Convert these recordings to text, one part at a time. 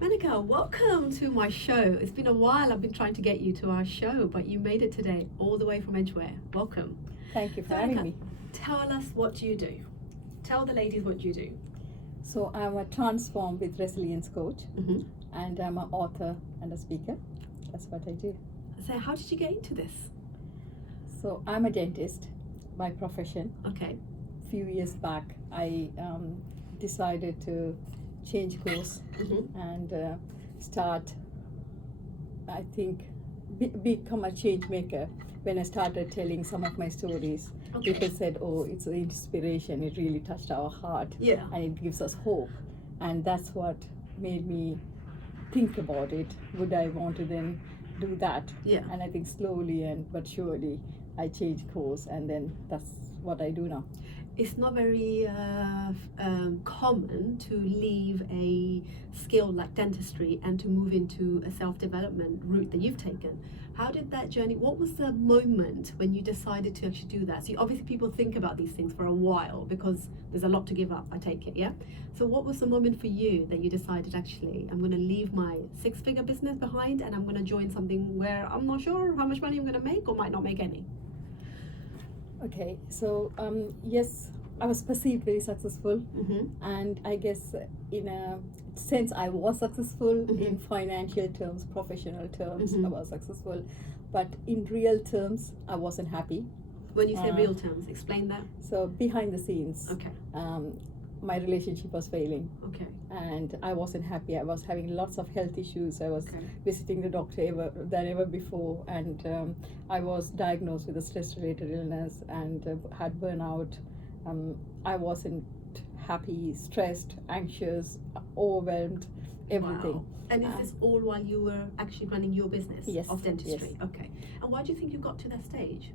Manika, welcome to my show. It's been a while I've been trying to get you to our show, but you made it today all the way from Edgware. Welcome. Thank you for So, having Manika, me. tell us what you do. Tell the ladies what you do. So I'm a Transform with Resilience coach, Mm-hmm. and I'm an author and a speaker. That's what I do. So how did you get into this? So I'm a dentist by profession. Okay. Few years back, I decided to change course Mm-hmm. and start, I think, become a change maker. When I started telling some of my stories, Okay. people said, "Oh, it's an inspiration. It really touched our heart, Yeah. and it gives us hope." And that's what made me think about it. Would I want to then do that? Yeah. And I think slowly and but surely, I changed course, and then that's what I do now. It's not very common to leave a skill like dentistry and to move into a self-development route that you've taken. How did that journey, what was the moment when you decided to actually do that? So obviously people think about these things for a while because there's a lot to give up, I take it, yeah? So what was the moment for you that you decided, actually, I'm going to leave my six-figure business behind and I'm going to join something where I'm not sure how much money I'm going to make or might not make any? Okay, so yes, I was perceived very successful, Mm-hmm. and I guess in a sense I was successful Mhm. in financial terms, professional terms. Mhm. I was successful, but in real terms, I wasn't happy. When you say Uh, real terms, explain that. So behind the scenes, Okay. my relationship was failing, Okay. and I wasn't happy. I was having lots of health issues. I was Okay. visiting the doctor than ever before, and I was diagnosed with a stress-related illness and had burnout. I wasn't happy, stressed, anxious, overwhelmed, everything. Wow. And is Uh, this all while you were actually running your business Yes, of dentistry? yes. Okay. And why do you think you got to that stage?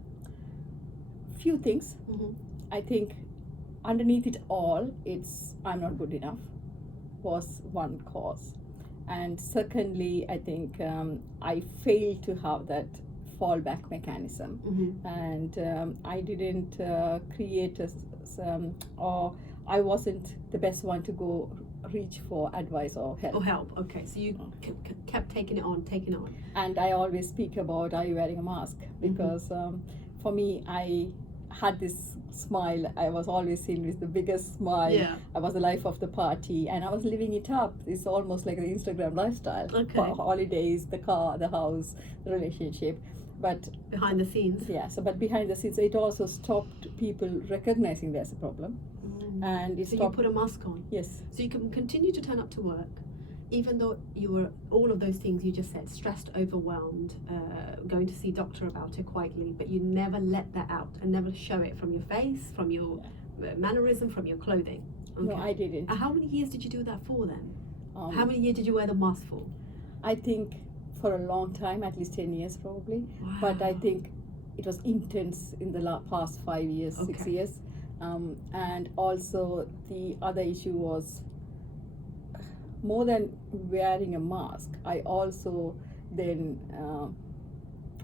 Few things. Mm-hmm. I think underneath it all, it's I'm not good enough was one cause, and secondly, I think I failed to have that fallback mechanism, Mm-hmm. and I didn't create or I wasn't the best one to go reach for advice or help. Or help. Okay. So you kept taking it on, taking it on. And I always speak about, are you wearing a mask? Because for me, I had this smile. I was always seen with the biggest smile. Yeah. I was the life of the party, and I was living it up. It's almost like the Instagram lifestyle. Okay. Holidays, the car, the house, the relationship. But Behind the scenes. yeah, so but behind the scenes, it also stopped people recognizing there's a problem, and it So you stopped. put a mask on. Yes. So you can continue to turn up to work, even though you were all of those things you just said, stressed, overwhelmed, going to see doctor about it quietly, but you never let that out and never show it from your face, from your mannerism, from your clothing. Okay. No, I didn't. And how many years did you do that for then? Um, How many years did you wear the mask for? I think for a long time, at least 10 years probably. But I Wow. think it was intense in the past 5 years, 6 Okay. years. And also the other issue was more than wearing a mask, I also then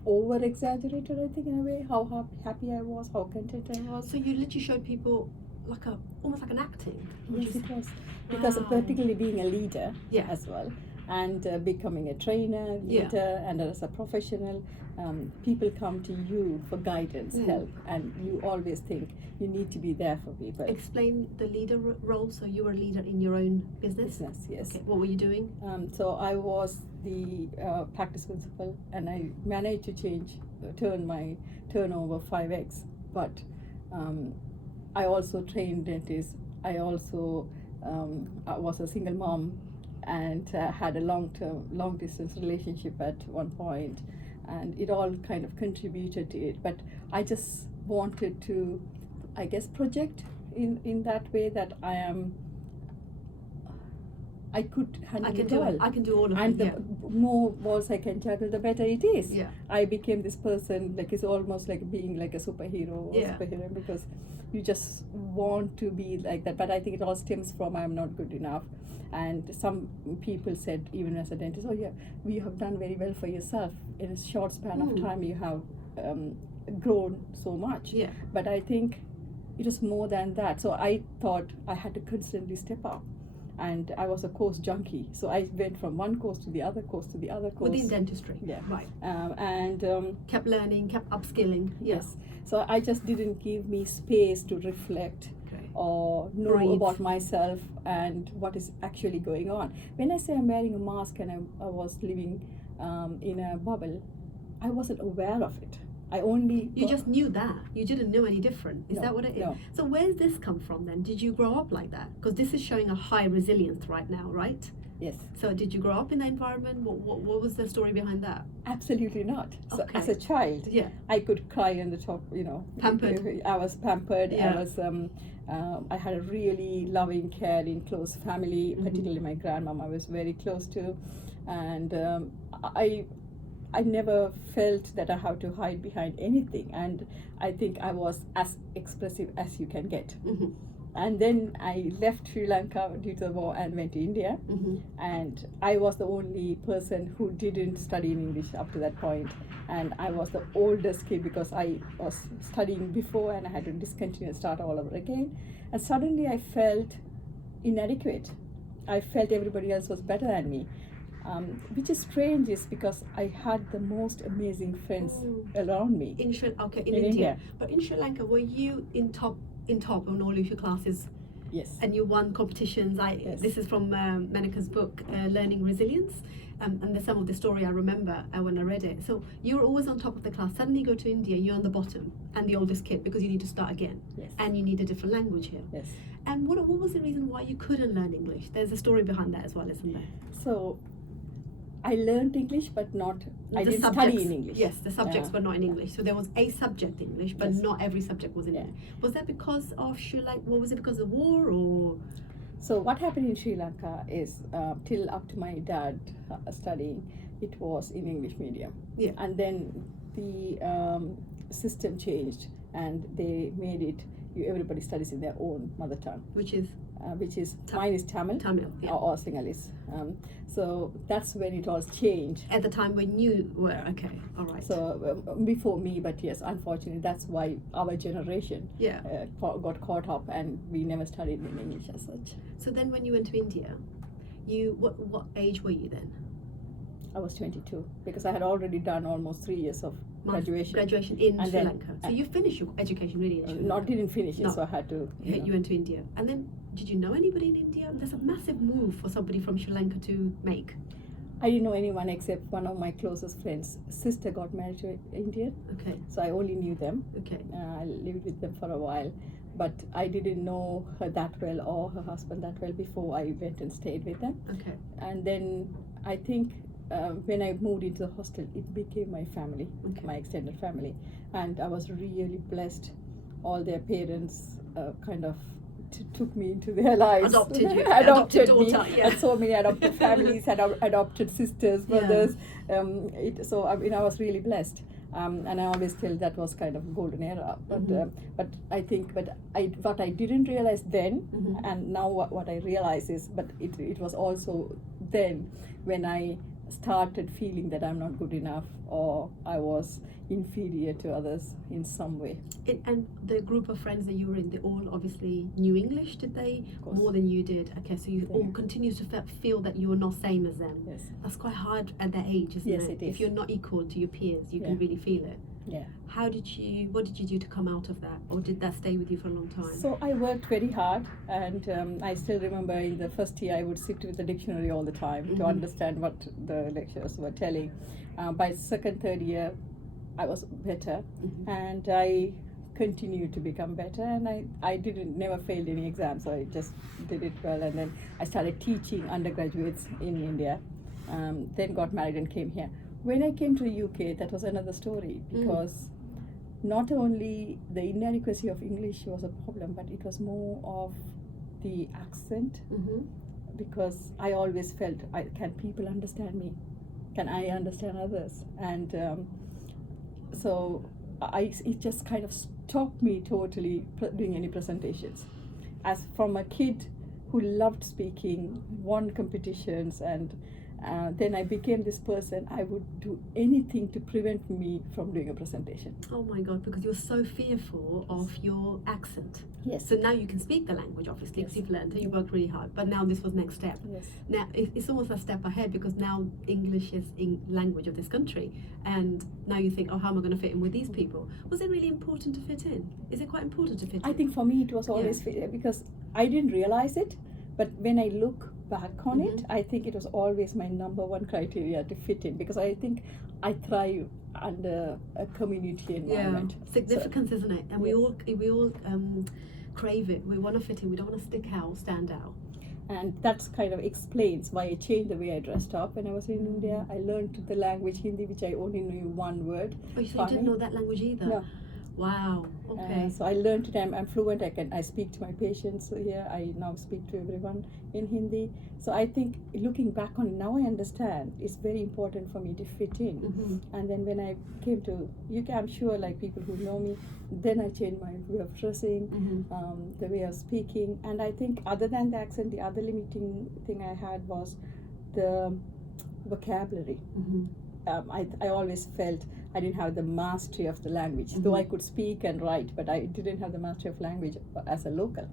over exaggerated, I think, in a way, how happy I was, how content I was. So you literally showed people like almost like an acting. would Yes, you it say? was. Because Wow. particularly being a leader Yeah. as well, and becoming a trainer, Yeah. leader, and as a professional, people come to you for guidance, help, and you always think you need to be there for people. Explain the leader role. So you were a leader in your own business? Business, yes. Okay. What were you doing? So I was the practice principal, and I managed to turn my turnover 5x. But I also trained dentists. I also I was a single mom, and had a long distance relationship at one point, and it all kind of contributed to it. But I just wanted to, I guess, project in that way that I could handle I can it do all. it. I can do all of And it. the more balls I can juggle, the better it is. Yeah. I became this person, like it's almost like being like a superhero or Yeah. superhero, because you just want to be like that. But I think it all stems from I'm not good enough. And some people said, even as a dentist, oh yeah, you have done very well for yourself. In a short span of time, you have grown so much. Yeah. But I think it was more than that. So I thought I had to constantly step up. and I was a course junkie. So I went from one course to the other course to the other course. Within dentistry. Yeah. Right. Kept learning, kept upskilling. Yeah. Yes. So I just didn't give me space to reflect or know Breathe. about myself and what is actually going on. When I say I'm wearing a mask and I was living in a bubble, I wasn't aware of it. You just knew that. You didn't know any different. Is that what it is? No. So where's this come from then? Did you grow up like that? Because this is showing a high resilience right now, right? Yes. So did you grow up in that environment? What was the story behind that? Absolutely not. So Okay. as a child, Yeah. I could cry on the top, Pampered. I was pampered. Yeah. I had a really loving, caring, close family, Mm-hmm. particularly my grandmom I was very close to. And I never felt that I have to hide behind anything. And I think I was as expressive as you can get. Mm-hmm. And then I left Sri Lanka due to the war and went to India. Mm-hmm. And I was the only person who didn't study in English up to that point. And I was the oldest kid because I was studying before and I had to discontinue and start all over again. And suddenly I felt inadequate. I felt everybody else was better than me. Which is strange is because I had the most amazing friends around me. In In India. India. But in Sri Lanka, were you in top on all of your classes? Yes. And you won competitions. Yes. This is from Menika's book, Learning Resilience. And there's some of the story I remember when I read it. So you were always on top of the class. Suddenly you go to India, you're on the bottom and the oldest kid because you need to start again. Yes. And you need a different language here. Yes. And what was the reason why you couldn't learn English? There's a story behind that as well, isn't there? So I learned English, but I didn't study in English. Yes, the subjects Yeah. were not in English. So there was a subject English, but Yes. not every subject was in Yeah. English. Was that because of Sri Lanka? What was it, because of the war or? So what happened in Sri Lanka is till up to my dad studying, it was in English medium. Yeah. And then the system changed and they made it, everybody studies in their own mother tongue. Which is? Mine is Tamil. Tamil, yeah. Or Sinhalese. So that's when it all changed. At the time when you were, okay, all right. So before me, but yes, unfortunately, that's why our generation Yeah. got caught up and we never studied in English as such. So then when you went to India, what age were you then? I was 22 because I had already done almost 3 years of graduation. Graduation in And Sri then- Lanka. So you finished your education really in Sri Lanka? Didn't finish it, No. so I had to. You went to India. And then did you know anybody in India? There's a massive move for somebody from Sri Lanka to make. I didn't know anyone except one of my closest friends' sister got married to an Indian, Okay, so I only knew them. okay. I lived with them for a while, but I didn't know her that well or her husband that well before I went and stayed with them. Okay. And then I think when I moved into the hostel, it became my family, Okay. my extended family, and I was really blessed. All their parents kind of took me into their lives. Adopted you. Adopted me. daughter, yeah. And so many adopted families, adopted sisters, Yeah. brothers. I was really blessed. And I always tell that was kind of golden era. But Mhm. I think, what I didn't realize then, Mhm. and now what I realize is, but it was also then when I started feeling that I'm not good enough or I was inferior to others in some way. And the group of friends that you were in, they all obviously knew English, did they? Of course. More than you did. Okay, so you Yeah. all continue to feel that you are not same as them. Yes. That's quite hard at that age, isn't Yes, it? it is. If you're not equal to your peers, you can Yeah. really feel it. Yeah. What did you do to come out of that? Or did that stay with you for a long time? So I worked very hard, and I still remember in the first year I would sit with the dictionary all the time to Mhm. understand what the lecturers were telling. By second, third year, I was better, Mhm. and I continued to become better, and I never failed any exams, so I just did it well, and then I started teaching undergraduates in India, then got married and came here. When I came to the UK, that was another story, because not only the inadequacy of English was a problem, but it was more of the accent, Mhm. because I always felt, can people understand me? Can I understand others? And so it just kind of stopped me totally doing any presentations. As from a kid who loved speaking, won competitions, and then I became this person. I would do anything to prevent me from doing a presentation. Oh my God, because you're so fearful of your accent. Yes. So now you can speak the language, obviously, because Yes. you've learned it, you worked really hard. But now this was next step. Yes. Now it's almost a step ahead, because now English is in language of this country, and now you think, oh, how am I going to fit in with these people? Was it really important to fit in? Is it quite important to fit in? I think for me it was always because I didn't realize it, but when I look back on it, I think it was always my number one criteria to fit in, because I think I thrive under a community environment. Significance, isn't it? And Yes. we all crave it. We want to fit in. We don't want to stick out, stand out. And that's kind of explains why I changed the way I dressed up when I was in India. I learned the language Hindi, which I only knew one word. Oh, so you didn't know that language either? No. Wow. Okay. So I learned it. I'm fluent. I speak to my patients here. I now speak to everyone in Hindi. So I think looking back on it, now I understand it's very important for me to fit in. And then when I came to UK, I'm sure like people who know me, then I changed my way of dressing, the way of speaking. And I think other than the accent, the other limiting thing I had was the vocabulary. I always felt I didn't have the mastery of the language, though I could speak and write, but I didn't have the mastery of language as a local.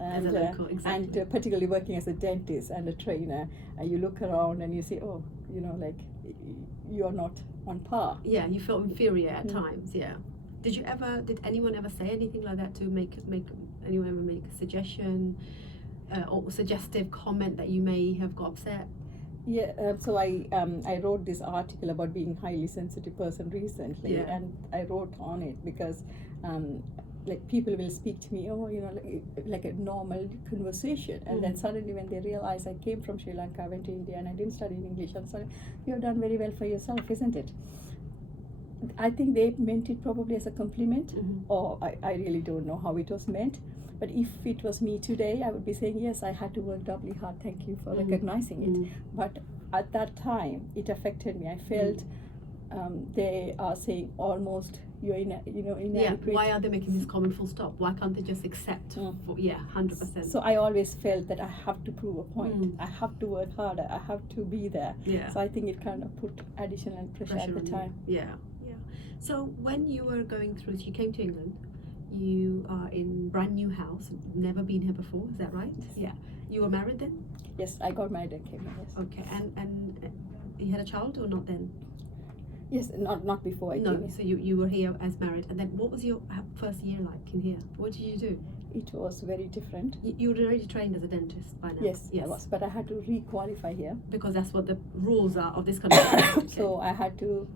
As a local, exactly. And particularly working as a dentist and a trainer, you look around and you see, oh, you know, like you're not on par. Yeah, you felt inferior at times. Yeah. Did anyone ever say anything like that to make anyone ever make a suggestion or suggestive comment that you may have got upset? Yeah, so I wrote this article about being a highly sensitive person recently, and I wrote on it because like people will speak to me, oh, you know, like a normal conversation, and then suddenly when they realize I came from Sri Lanka, I went to India, and I didn't study English, and so you have done very well for yourself, isn't it? I think they meant it probably as a compliment, or I really don't know how it was meant. But if it was me today, I would be saying, yes, I had to work doubly hard. Thank you for recognizing it. But at that time, it affected me. I felt they are saying almost you're inadequate. Yeah. Why are they making this comment? Full stop. Why can't they just accept? 100%. So I always felt that I have to prove a point. I have to work harder. I have to be there. Yeah. So I think it kind of put additional pressure at the time. Yeah. So when you were going through, so you came to England. You are in brand new house, never been here before, is that right? Yeah. You were married then? Yes, I got married and came here. Yes. Okay, and you had a child or not then? Yes, not before I came here. So you were here as married, and then what was your first year like in here? What did you do? It was very different. You were already trained as a dentist by now? Yes, I was, but I had to re-qualify here. Because that's what the rules are of this country. Okay. So I had to,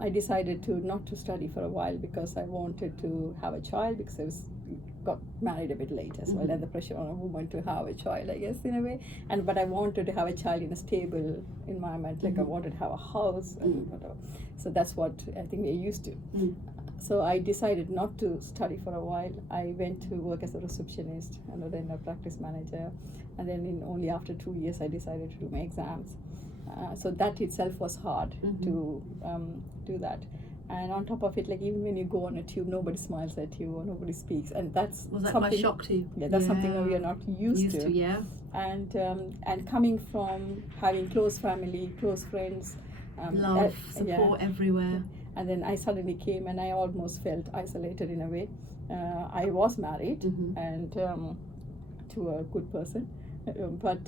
I decided not to study for a while because I wanted to have a child, because I got married a bit late as well, and the pressure on a woman to have a child, I guess, in a way. But I wanted to have a child in a stable environment, like I wanted to have a house and whatever. So that's what I think we're used to. So I decided not to study for a while. I went to work as a receptionist and then a practice manager, and then only after 2 years I decided to do my exams. So that itself was hard to do that. And on top of it, like even when you go on a tube, nobody smiles at you or nobody speaks, and that's was that something. quite a shock to you? Yeah, that's something that we are not used to. Yeah. And coming from having close family, close friends, love, support everywhere. And then I suddenly came and I almost felt isolated in a way. I was married and to a good person, but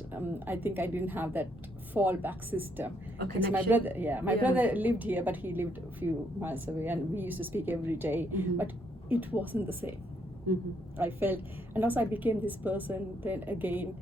I think I didn't have that fallback system. A connection. My brother lived here, but he lived a few miles away, and we used to speak every day. But it wasn't the same. I felt, and also I became this person. Then again,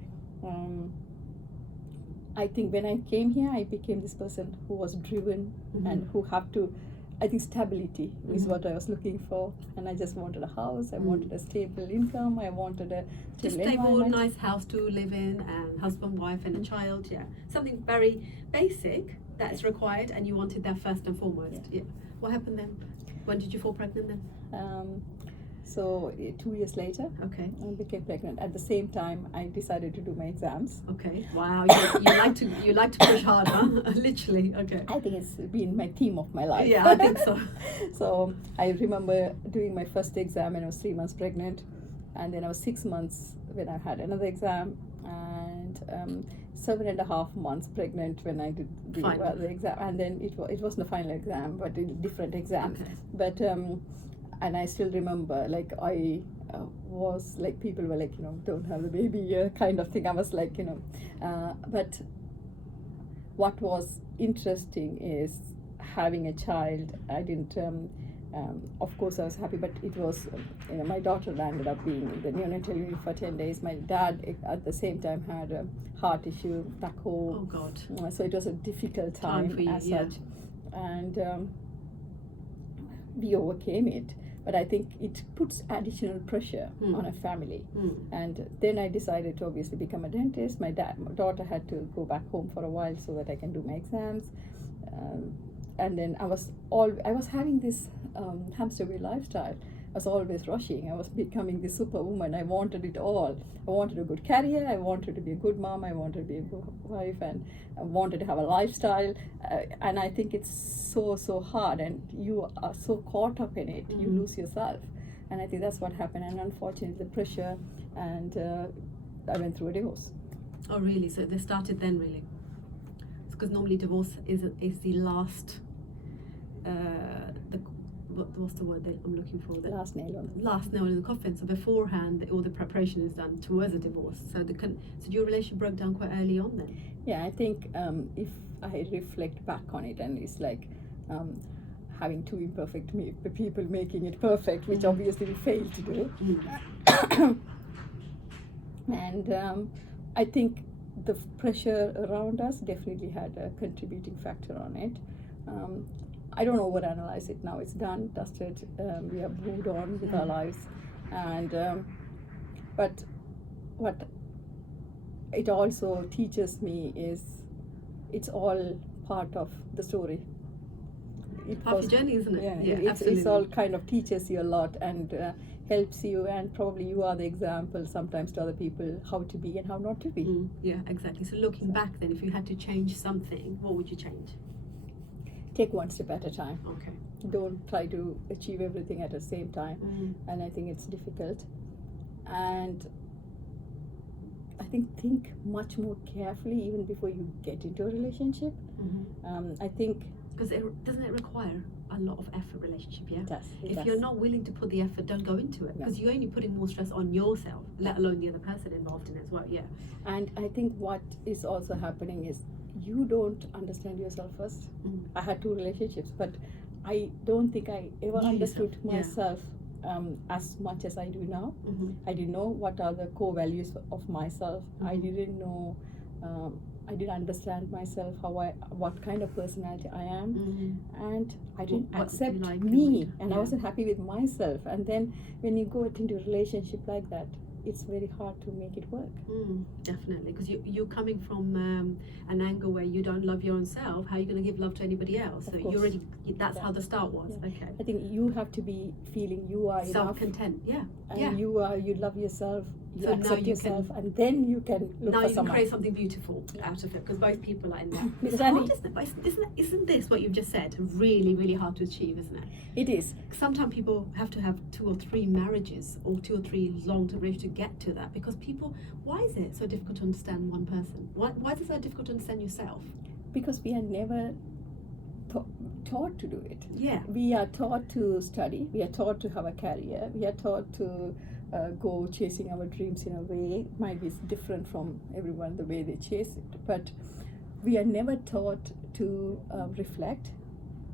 I think when I came here, I became this person who was driven and who had to. I think stability is what I was looking for, and I just wanted a house. I wanted a stable income. I wanted a stable, nice house to live in, and husband, wife, and a child. Yeah, something very basic that's required, and you wanted that first and foremost. Yeah. What happened then? When did you fall pregnant then? So 2 years later, I became pregnant. At the same time, I decided to do my exams. Okay. Wow. You like to push hard, huh? Literally. Okay. I think it's been my theme of my life. Yeah, I think so. So I remember doing my first exam, and I was 3 months pregnant. and then I was 6 months when I had another exam, and 7.5 months pregnant when I did the exam, and then it wasn't a final exam, but a different exam. Okay. But and I still remember, like, I was like, people were like, don't have the baby kind of thing. I was like, but what was interesting is having a child. I didn't. Of course, I was happy, but it was, my daughter ended up being in the neonatal unit for 10 days. My dad, at the same time, had a heart issue back home. Oh God! So it was a difficult time for you, as such, and we overcame it. But I think it puts additional pressure on a family. And then I decided to obviously become a dentist. My daughter had to go back home for a while so that I can do my exams. And then I was having this hamster wheel lifestyle. I was always rushing. I was becoming this superwoman. I wanted it all. I wanted a good career. I wanted to be a good mom. I wanted to be a good wife, and I wanted to have a lifestyle. And I think it's so hard, and you are so caught up in it, you lose yourself. And I think that's what happened. And unfortunately, the pressure, and I went through a divorce. Oh really? So they started then, really? Because normally divorce is the last. What's the word that I'm looking for? The Last nail in the coffin. So beforehand, all the preparation is done towards a divorce. So your relation broke down quite early on then. Yeah, I think if I reflect back on it, and it's like having two imperfect people making it perfect, which obviously we failed to do. And I think the pressure around us definitely had a contributing factor on it. I don't overanalyze it now. It's done, dusted. We have moved on with our lives, and but what it also teaches me is it's all part of the story. Part of the journey, isn't it? Yeah, absolutely. It's all kind of teaches you a lot, and helps you, and probably you are the example sometimes to other people how to be and how not to be. Yeah, exactly. So looking back then, if you had to change something, what would you change? Take one step at a time. Okay. Don't try to achieve everything at the same time. And I think it's difficult. And I think much more carefully even before you get into a relationship. I think because doesn't it require a lot of effort, relationship? Yeah. It does. If you're not willing to put the effort, don't go into it, because you're only putting more stress on yourself, let alone the other person involved in it as well. Yeah. And I think what is also happening is you don't understand yourself first. I had 2 relationships, but I don't think I ever understood myself as much as I do now. I didn't know what are the core values of myself. I didn't know. I didn't understand myself, what kind of personality I am, and I didn't accept me, and I wasn't happy with myself. And then when you go into a relationship like that, it's very hard to make it work. Definitely, because you're coming from an angle where you don't love your own self. How are you going to give love to anybody else? So you already, that's how the start was. Okay. I think you have to be feeling you are self-content. And you love yourself. You so accept yourself, and then you can look for someone. Now you can create something beautiful out of it, because both people are in there. It's hard, isn't it? But isn't this what you've just said really, really hard to achieve, isn't it? It is. Sometimes people have to have 2 or 3 marriages or 2 or 3 long-term relationships to get to that, because people, why is it so difficult to understand one person? Why is it so difficult to understand yourself? Because we are never taught to do it. Yeah. We are taught to study. We are taught to have a career. We are taught to go chasing our dreams in a way. Might be different from everyone the way they chase it, but we are never taught to reflect.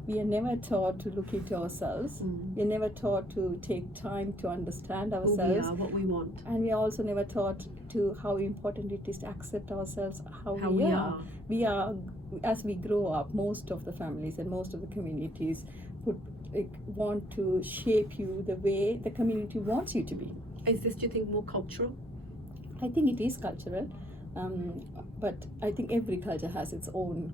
We are never taught to look into ourselves. We are never taught to take time to understand ourselves. Who we are, what we want. And we are also never taught to how important it is to accept ourselves, how we are. We are, as we grow up, most of the families and most of the communities want to shape you the way the community wants you to be. Is this, do you think, more cultural? I think it is cultural, but I think every culture has its own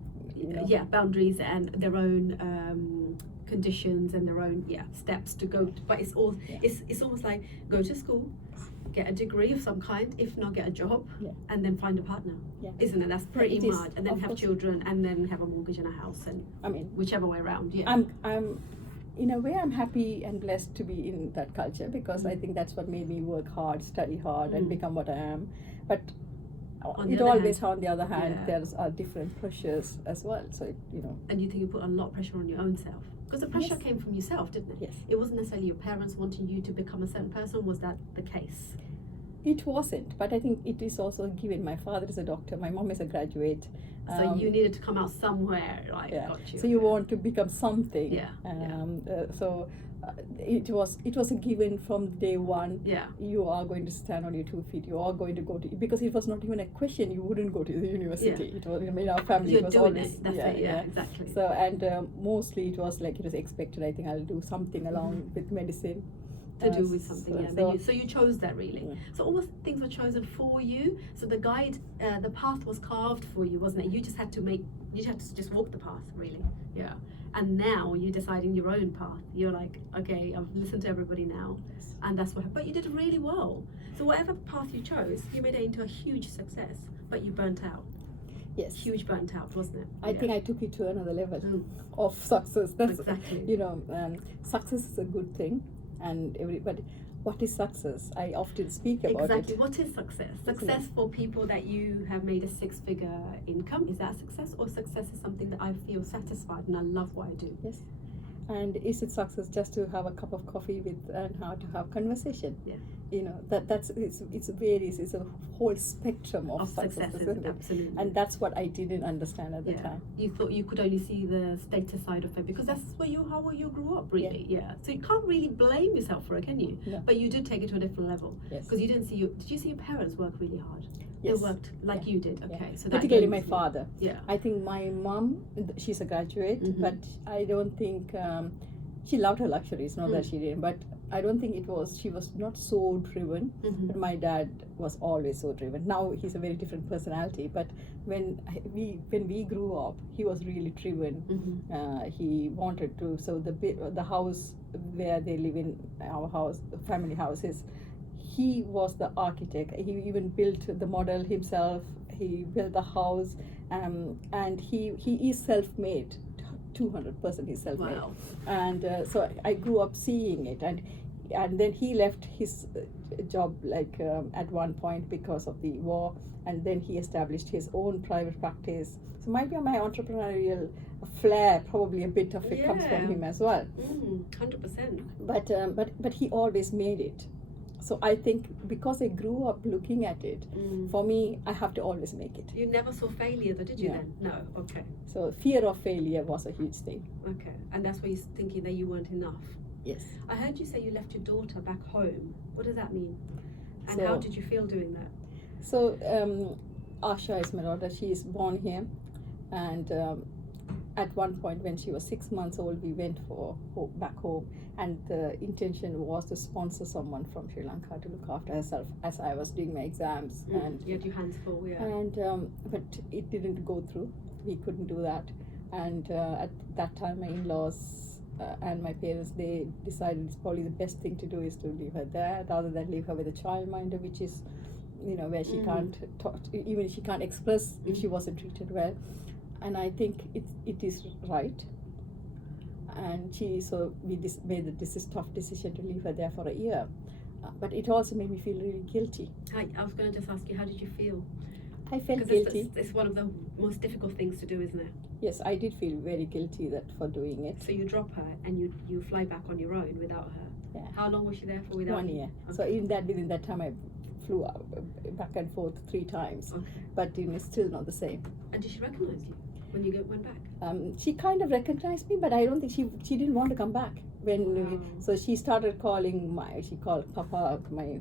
boundaries and their own conditions and their own steps to go to, but it's all it's almost like go to school, get a degree of some kind, if not get a job, and then find a partner, isn't it? That's pretty much, and then have children, and then have a mortgage and a house, and I mean whichever way around. in a way, I'm happy and blessed to be in that culture, because I think that's what made me work hard, study hard, and become what I am. But On the it other always, hand, on the other hand, yeah. there's different pressures as well. So, And you think you put a lot of pressure on your own self? Because the pressure Yes. came from yourself, didn't it? Yes. It wasn't necessarily your parents wanting you to become a certain person. Was that the case? It wasn't, but I think it is also given. My father is a doctor, my mom is a graduate. So you needed to come out somewhere, right? Yeah. Got you. So you want to become something. Yeah. So it was a given from day one. Yeah. You are going to stand on your 2 feet. You are going to go to, because it was not even a question. You wouldn't go to the university. Yeah. It was in our family. You're it was doing always it. That's it. Yeah, exactly. So and mostly it was like it was expected. I think I'll do something along with medicine. To do with something, yeah. So, So you chose that, really. Yeah. So almost things were chosen for you. So the guide, the path was carved for you, wasn't it? You just had to just walk the path, really. Yeah. And now you're deciding your own path. You're like, okay, I've listened to everybody now, Yes. and that's what. But you did really well. So whatever path you chose, you made it into a huge success. But you burnt out. Yes. Huge burnt out, wasn't it? I think I took it to another level Mm. of success. That's Exactly. Success is a good thing, but what is success? I often speak about Exactly. it. What is success? Isn't Success for people that you have made a 6-figure income. Is that success? Or success is something that I feel satisfied and I love what I do? Yes. And is it success just to have a cup of coffee with and how to have conversation? Yeah. That's it's varies. It's a whole spectrum of Success, isn't it? absolutely. And that's what I didn't understand at the yeah. time. You thought you could only see the status side of it because that's how you grew up, really. Yeah. So you can't really blame yourself for it, can you? No. But you did take it to a different level. Yes. Because you didn't see did you see your parents work really hard? Yes. They worked like you did. Okay. Yeah. So that particularly my gave you- father. Yeah. I think my mom, she's a graduate, Mhm. but I don't think she loved her luxuries. Not that she didn't, but I don't think she was not so driven. Mhm. But my dad was always so driven. Now he's a very different personality. But when we grew up, he was really driven. Mhm. He wanted to. So the house where they live in, our house, the family houses, he was the architect. He even built the model himself. He built the house, and he is self-made. 200% he's self-made. Wow. And so I grew up seeing it, and then he left his job at one point because of the war, and then he established his own private practice. So my entrepreneurial flair, probably a bit of it comes from Yeah. him as well. 100%. But he always made it. So I think because I grew up looking at it, for me, I have to always make it. You never saw failure, though, did you? No. Then no. Okay. So fear of failure was a huge thing. Okay. And that's why you're thinking that you weren't enough. Yes. I heard you say you left your daughter back home. What does that mean? And So- how did you feel doing that? So Asha is my daughter. She is born here, and at one point when she was 6 months old, we went back home, and the intention was to sponsor someone from Sri Lanka to look after herself as I was doing my exams, and You had your hands full, yeah. but it didn't go through. We couldn't do that, and at that time my in-laws and my parents, they decided it's probably the best thing to do is to leave her there rather than leave her with a childminder, which is where she can't talk, even she can't express if she wasn't treated well. And I think it is right. And we made this tough decision to leave her there for a year. But it also made me feel really guilty. I was going to just ask you, how did you feel? I felt Because guilty. it's one of the most difficult things to do, isn't it? Yes, I did feel very guilty for doing it. So you drop her and you fly back on your own without her. Yeah. How long was she there for without 1 you? year. Okay. So within that time, I flew back and forth 3 times. Okay. But it's still not the same. And did she recognize you when you went back? She kind of recognized me, but I don't think she didn't want to come back. Wow. So she started calling she called Papa, my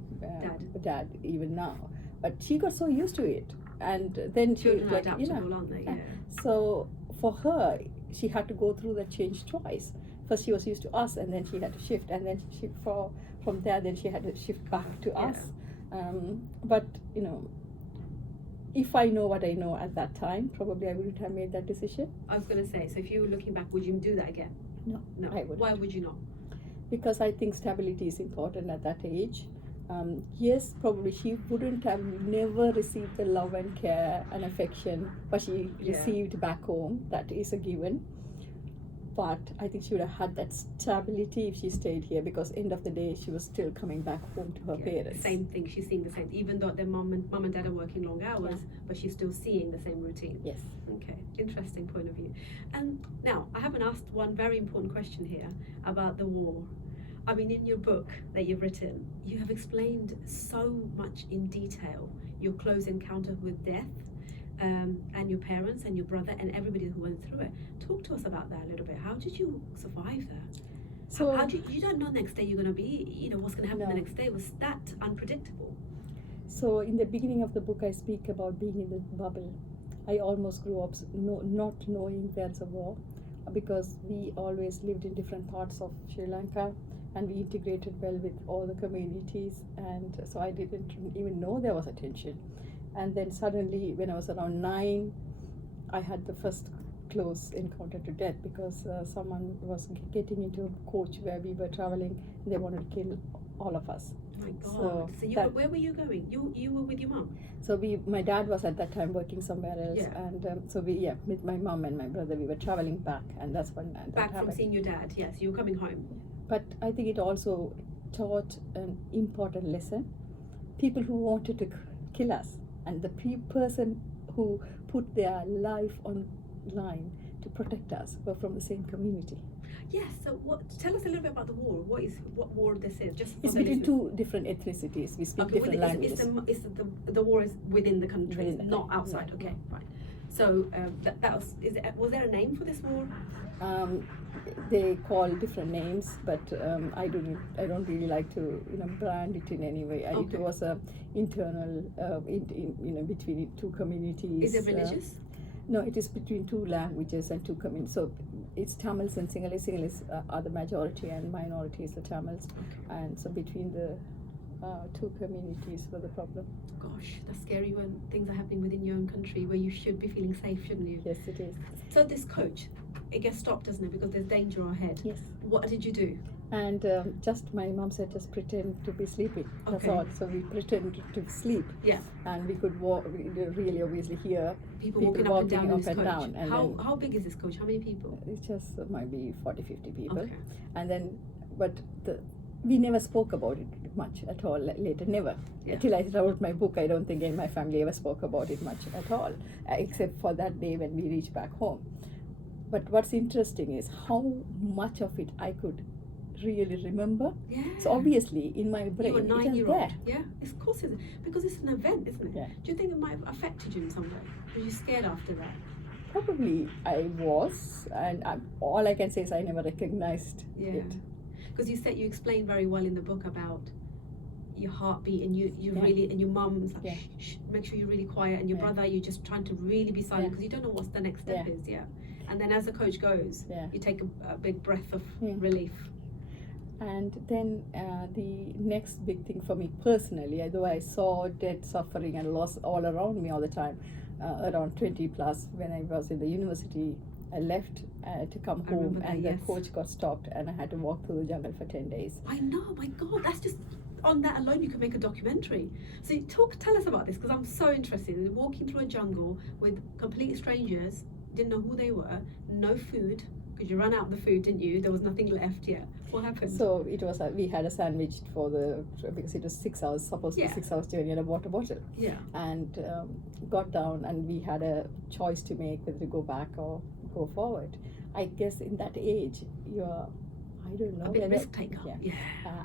dad, even now. But she got so used to it, and then she Children was are like, adaptable, aren't they? Yeah. So for her, she had to go through the change twice. First she was used to us, and then she had to shift, and then from there, then she had to shift back to us. But if I know what I know at that time, probably I wouldn't have made that decision. I was going to say, so if you were looking back, would you do that again? No, No. I wouldn't. Why would you not? Because I think stability is important at that age. Yes, probably she wouldn't have never received the love and care and affection, but she received back home. That is a given. but I think she would have had that stability if she stayed here, because end of the day she was still coming back home to her parents. Same thing, she's seeing the same, even though their mum and dad are working long hours, but she's still seeing the same routine. Yes. Okay, interesting point of view. And now, I haven't asked one very important question here about the war. I mean, in your book that you've written, you have explained so much in detail your close encounter with death, and your parents and your brother and everybody who went through it. Talk to us about that a little bit. How did you survive that? So how do you don't know next day you're going to be, what's going to happen the next day. Was that unpredictable? So in the beginning of the book, I speak about being in the bubble. I almost grew up not knowing there's a war, because we always lived in different parts of Sri Lanka, and we integrated well with all the communities, and so I didn't even know there was a tension. And then suddenly, when I was around 9, I had the first close encounter to death, because someone was getting into a coach where we were traveling, and they wanted to kill all of us. My God! So where were you going? You were with your mum? So my dad was at that time working somewhere else, and so with my mum and my brother, we were traveling back, and that's when that back happened. From seeing your dad. Yes, you were coming home. But I think it also taught an important lesson. People who wanted to kill us, and the person who put their life on line to protect us were from the same community. Yes. So tell us a little bit about the war. What war this is? It's between two different ethnicities. We speak different languages. The war is within the country, not country. outside. Yeah. Okay, right. So was there a name for this war? They call different names, but I don't really like to brand it in any way. Okay. It was a internal between two communities. Is it religious? No, it is between two languages and two communities. So it's Tamils and Sinhalese. Sinhalese are the majority, and minority is the Tamils. Okay. And so between the two communities were the problem. Gosh, that's scary when things are happening within your own country where you should be feeling safe, shouldn't you? Yes, it is. So this coach, it gets stopped, doesn't it? Because there's danger ahead. Yes. What did you do? And my mom said, just pretend to be sleeping. That's all. So we pretended to sleep. Yeah. And we could walk. We really obviously hear people walking up and down in this coach. Down. And how big is this coach? How many people? It just might be 40-50 people. Okay. And then, we never spoke about it much at all later. Never. Yeah. Until I wrote my book, I don't think my family ever spoke about it much at all, except for that day when we reached back home. But what's interesting is how much of it I could really remember. Yeah. So obviously in my brain, you were it is there. Yeah, of course it is. Because it's an event, isn't it? Yeah. Do you think it might have affected you in some way? Were you scared after that? Probably I was, and all I can say is I never recognized it. Because you explain very well in the book about your heartbeat, and you really, and your mum's like, shh, make sure you're really quiet, and your brother, you're just trying to really be silent because you don't know what the next step is. Yeah. And then as the coach goes, you take a big breath of relief. And then the next big thing for me personally, although I saw death, suffering and loss all around me all the time, around 20 plus when I was in the university, I left to come home, and the coach got stopped, and I had to walk through the jungle for 10 days. I know, my God, that's just, on that alone you could make a documentary. So tell us about this, because I'm so interested in walking through a jungle with complete strangers, didn't know who they were, no food, because you ran out of the food, didn't you? There was nothing left yet. What happened? So it was we had a sandwich because it was 6 hours, supposed to be 6 hours journey, and a water bottle. Yeah. And got down, and we had a choice to make whether to go back or go forward. I guess in that age, I don't know. A bit risk taker. Yeah.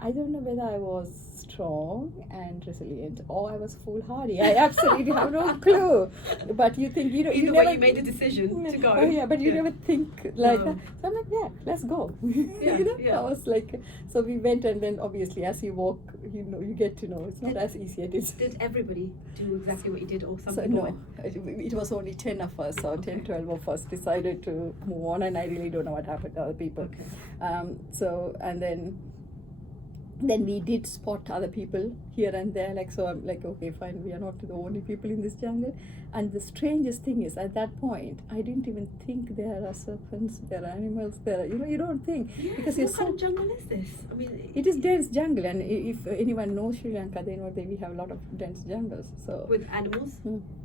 I don't know whether I was strong and resilient or I was foolhardy. I absolutely have no clue. But you think Either you way, never you made a decision to go. Oh yeah, but you never think like that. So I'm like, let's go. I was like, so we went, and then obviously as you walk, you get to know it's not as easy as it is. Did everybody do exactly what you did, or some so people? No, it was only 10 of us, or 10, 12 of us decided to move on, and I really don't know what happened to other people. Okay. So, and then then we did spot other people here and there, like, so I'm like, okay, fine, we are not the only people in this jungle. And the strangest thing is, at that point, I didn't even think there are serpents, there are animals, there are, you don't think, Yes, because what kind of jungle is this? I mean, it is dense jungle, and if anyone knows Sri Lanka, they know that we have a lot of dense jungles. So with animals?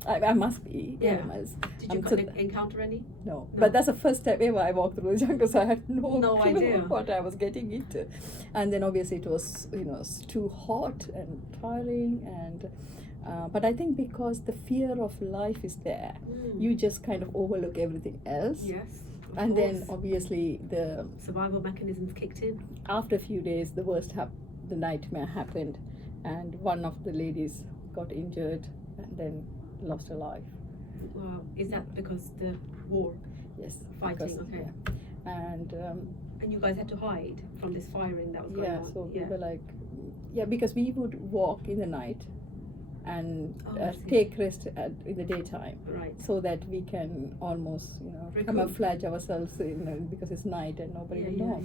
I must be Yeah. animals. Did you So encounter any? no, No. but that's the first time ever I walked through the jungle, so I had no No clue idea. what I was getting into. And then obviously it was, too hot and tiring, and but I think because the fear of life is there, you just kind of overlook everything else. Yes. Of And then course. obviously the Survival mechanisms kicked in. after a few days, the nightmare happened, and one of the ladies got injured and then lost her life. Wow. Is that because the war? Yes, Fighting, okay. yeah. And you guys had to hide from this firing that was going Yeah, on? so we were like, because we would walk in the night and Oh, I see. take rest in the daytime, Right. so that we can almost, Recoup. camouflage ourselves, because it's night and nobody Yeah, will yeah, know.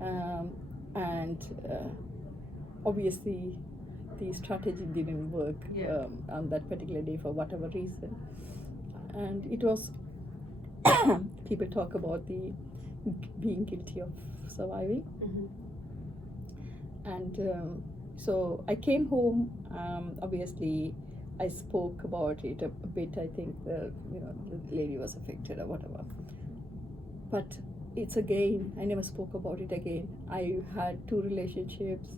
yeah. And obviously, the strategy didn't work Yeah. on that particular day for whatever reason. And it was, people talk about the being guilty of surviving. Mm-hmm. And so I came home. Obviously, I spoke about it a bit. I think the lady was affected or whatever. But it's again, I never spoke about it again. I had 2 relationships.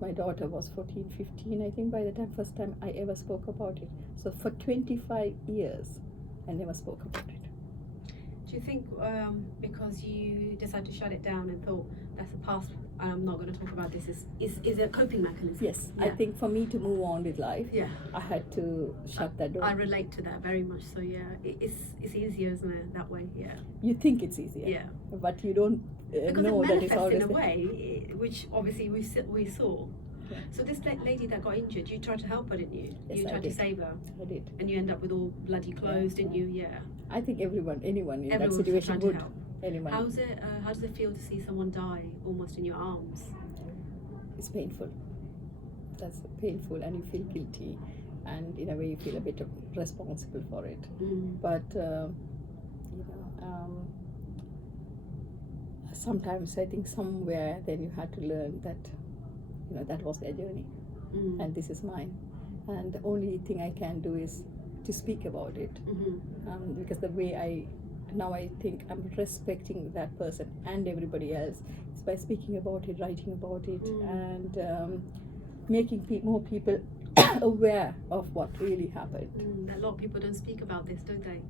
My daughter was 14, 15, I think, by the first time I ever spoke about it. So for 25 years, I never spoke about it. Do you think because you decided to shut it down and thought that's the past and I'm not going to talk about this is a coping mechanism? Yes, Yeah. I think for me to move on with life, Yeah. I had to shut that door. I relate to that very much. So yeah, it's easier, isn't it, that way? Yeah. You think it's easier, Yeah. but you don't Because know it that it's manifests always in a there. way, which obviously we saw. Yeah. So this lady that got injured, you tried to help her, didn't you? Yes, You I tried to did. save her, I did. and you end up with all bloody clothes, didn't yeah. you? Yeah. I think anyone in Everyone that was situation trying to would. help. Anyone. How does it feel to see someone die almost in your arms? It's painful. That's painful, and you feel guilty, and in a way you feel a bit responsible for it. But sometimes I think somewhere then you had to learn that that was their journey, and this is mine, and the only thing I can do is to speak about it, because the way I think I'm respecting that person and everybody else is by speaking about it, writing about it, and making more people aware of what really happened. A lot of people don't speak about this, don't they?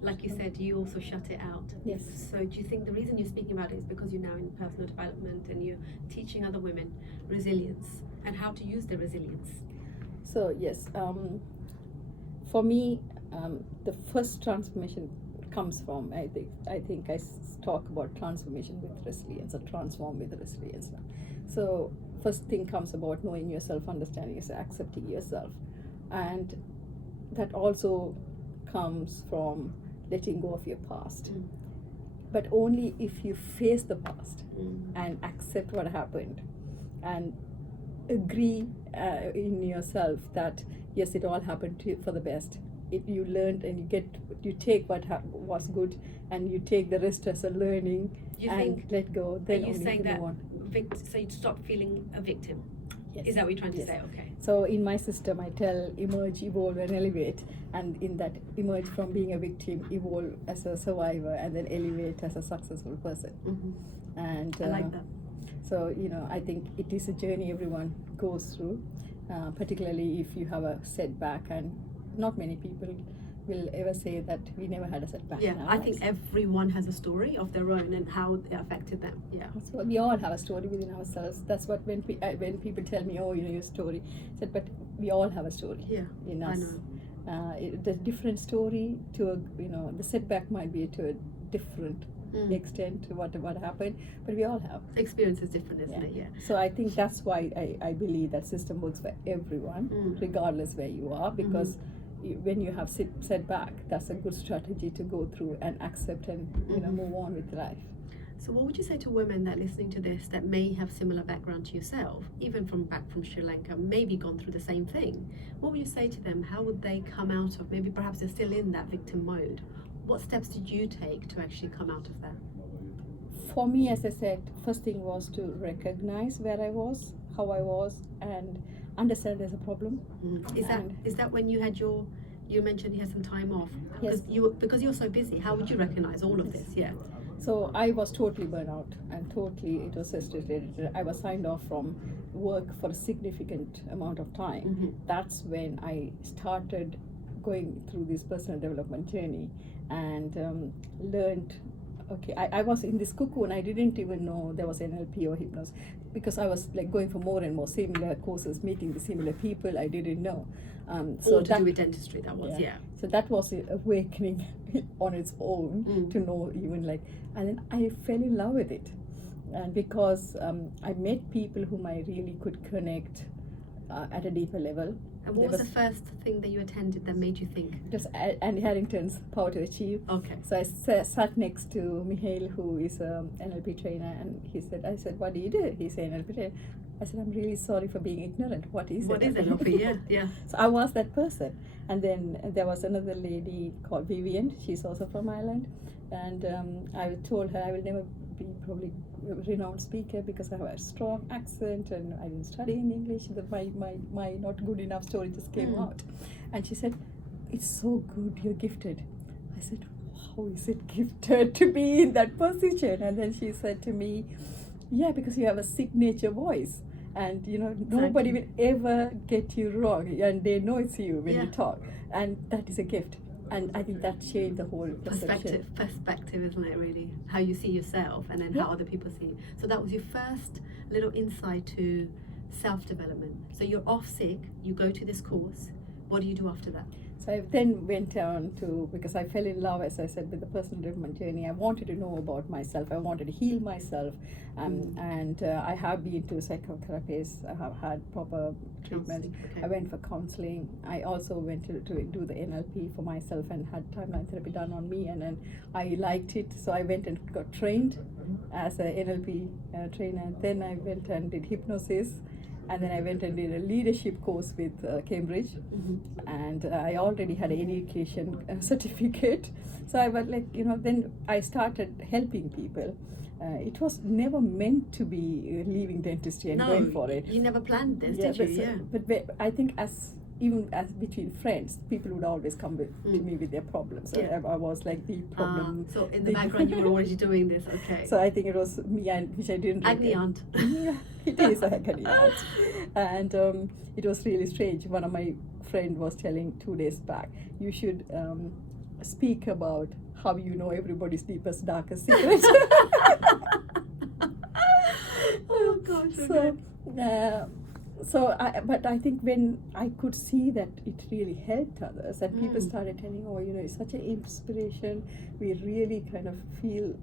Like you said, you also shut it out. Yes. So do you think the reason you're speaking about it is because you're now in personal development and you're teaching other women resilience and how to use the resilience? So yes, for me, the first transformation comes from, I think I talk about transformation with resilience, or transform with resilience now. So first thing comes about knowing yourself, understanding yourself, accepting yourself, and that also comes from letting go of your past. But only if you face the past and accept what happened and agree in yourself that yes, it all happened for the best. You learned, and you take what was good, and you take the rest as a learning, and let go. Then are you only saying you that move on. so you'd stop feeling a victim? Yes. Is that what you're trying to Yes. say? Okay. So in my system, I tell emerge, evolve, and elevate, and in that emerge from being a victim, evolve as a survivor, and then elevate as a successful person. And I like that. so I think it is a journey everyone goes through, particularly if you have a setback, and not many people will ever say that we never had a setback. Yeah, in our I lives. think everyone has a story of their own and how it affected them. Yeah. So we all have a story within ourselves. That's what when people tell me, oh, your story, I said, but we all have a story Yeah, in I us. know. The different story to the setback might be to a different extent to what happened, but we all have. Experience is different, isn't Yeah. it? Yeah. So I think that's why I believe that system works for everyone, regardless where you are, because when you have setback, that's a good strategy to go through and accept and move on with life. So what would you say to women that are listening to this that may have similar background to yourself, even from back from Sri Lanka, maybe gone through the same thing? What would you say to them? How would they come out of, maybe perhaps they're still in that victim mode? What steps did you take to actually come out of that? For me, as I said, first thing was to recognize where I was, how I was, and understand there's a problem. Is that when you had you mentioned you had some time off? Yes. Because you're so busy, how would you recognize all of this? Yeah. So I was totally burnt out and totally it was frustrated. I was signed off from work for a significant amount of time. That's when I started going through this personal development journey and learned. Okay, I was in this cocoon. I didn't even know there was NLP or hypnosis because I was like going for more and more similar courses, meeting the similar people. I didn't know. So all to do with dentistry, that was, yeah. So that was an awakening on its own to know even like, and then I fell in love with it. And because I met people whom I really could connect at a deeper level. And what was the first thing that you attended that made you think? Just Andy Harrington's Power to Achieve. Okay. So I sat next to Mihail, who is an NLP trainer, and I said, what do you do? He said, NLP trainer. I said, I'm really sorry for being ignorant. What is NLP? Yeah, yeah. So I was that person. And then there was another lady called Vivian. She's also from Ireland. And I told her I will never be probably a renowned speaker because I have a strong accent and I didn't study in English. My not good enough story just came out. And she said, it's so good, you're gifted. I said, how is it gifted to be in that position? And then she said to me, yeah, because you have a signature voice. And nobody will ever get you wrong, and they know it's you when you talk, and that is a gift. And I think that changed the whole perspective, isn't it, really? How you see yourself and then how other people see you. So that was your first little insight to self-development. So you're off sick, you go to this course. What do you do after that? So I then went on to, because I fell in love, as I said, with the personal development journey. I wanted to know about myself. I wanted to heal myself. And I have been to psychotherapists. I have had proper treatment. Okay. I went for counseling. I also went to do the NLP for myself and had timeline therapy done on me. And then I liked it. So I went and got trained as an NLP trainer. Then I went and did hypnosis. And then I went and did a leadership course with Cambridge, and I already had an education certificate. So I was like, then I started helping people. It was never meant to be leaving dentistry and going for it. You never planned this, did you? But I think even as between friends, people would always come to me with their problems. So I was like the problem. So in the background, you were already doing this, okay. So I think it was me, which I didn't. Agni aunt. Yeah, it is agni aunt. And it was really strange. One of my friend was telling 2 days back, you should speak about how you know everybody's deepest, darkest secret. Oh gosh. Okay. But I think when I could see that it really helped others, and people started telling, it's such an inspiration. We really kind of feel,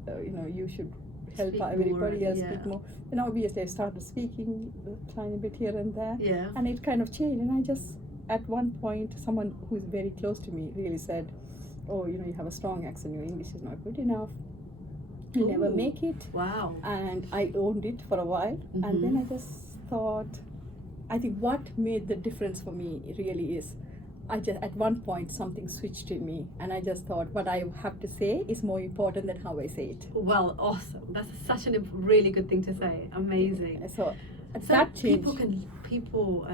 you should help everybody else speak more. And obviously I started speaking a tiny bit here and there, and it kind of changed. And I just, at one point, someone who is very close to me really said, you have a strong accent, your English is not good enough. You'll never make it. Wow. And I owned it for a while, and then I just thought, I think what made the difference for me really is, at one point something switched in me, and I just thought what I have to say is more important than how I say it. Well, awesome. That's such a really good thing to say. Amazing. So that changed. People,